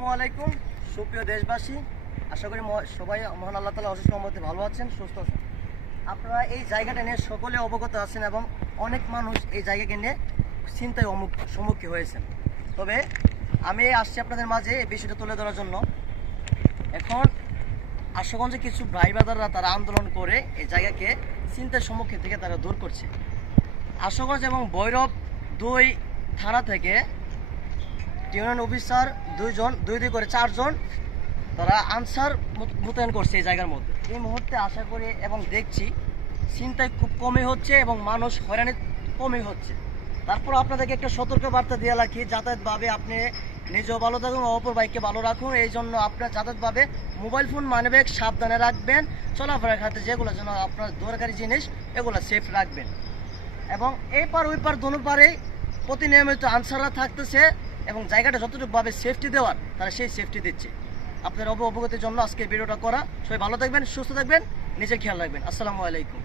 আসসালামু আলাইকুম। সুপ্রিয় দেশবাসী, আশা করি সবাই মহান আল্লাহ তালা অশেষ মহম্মতে ভালো আছেন, সুস্থ আছেন। আপনারা এই জায়গাটা নিয়ে সকলে অবগত আছেন এবং অনেক মানুষ এই জায়গাকে নিয়ে চিন্তায় সম্মুখীন হয়েছেন। তবে আমি আসছি আপনাদের মাঝে এই বিষয়টা তুলে ধরার জন্য। এখন আশুগঞ্জে কিছু ভাই বাদাররা তারা আন্দোলন করে এই জায়গাকে চিন্তার সম্মুখীন থেকে তারা দূর করছে। আশুগঞ্জ এবং ভৈরব দুই থানা থেকে ইউনিয়ন অফিসার দুইজন, দুই দুই করে চারজন, তারা আনসার মোতায়েন করছে এই জায়গার মধ্যে। এই মুহূর্তে আশা করি এবং দেখছি, চিন্তায় খুব কমই হচ্ছে এবং মানুষ হয়রানি কমই হচ্ছে। তারপর আপনাদেরকে একটা সতর্ক বার্তা দিয়ে রাখি, যাতায়াতভাবে আপনি নিজেও ভালো থাকুন, অপর বাইককে ভালো রাখুন। এই জন্য আপনার যাতায়াতভাবে মোবাইল ফোন, মানবেক সাবধানে রাখবেন। চলাফেরার খাতে যেগুলো যেন আপনার দরকারি জিনিস, এগুলো সেফ রাখবেন। এবং এই পার, ওই পার দোনো পারে প্রতিনিয়মিত আনসাররা থাকতেছে। এবং জায়গাটা যতটুকুভাবে সেফটি দেওয়ার, তারা সেই সেফটি দিচ্ছে। আপনার অব অবগতির জন্য আজকে ভিডিওটা করা। সবাই ভালো থাকবেন, সুস্থ থাকবেন, নিজের খেয়াল রাখবেন। আসসালামু আলাইকুম।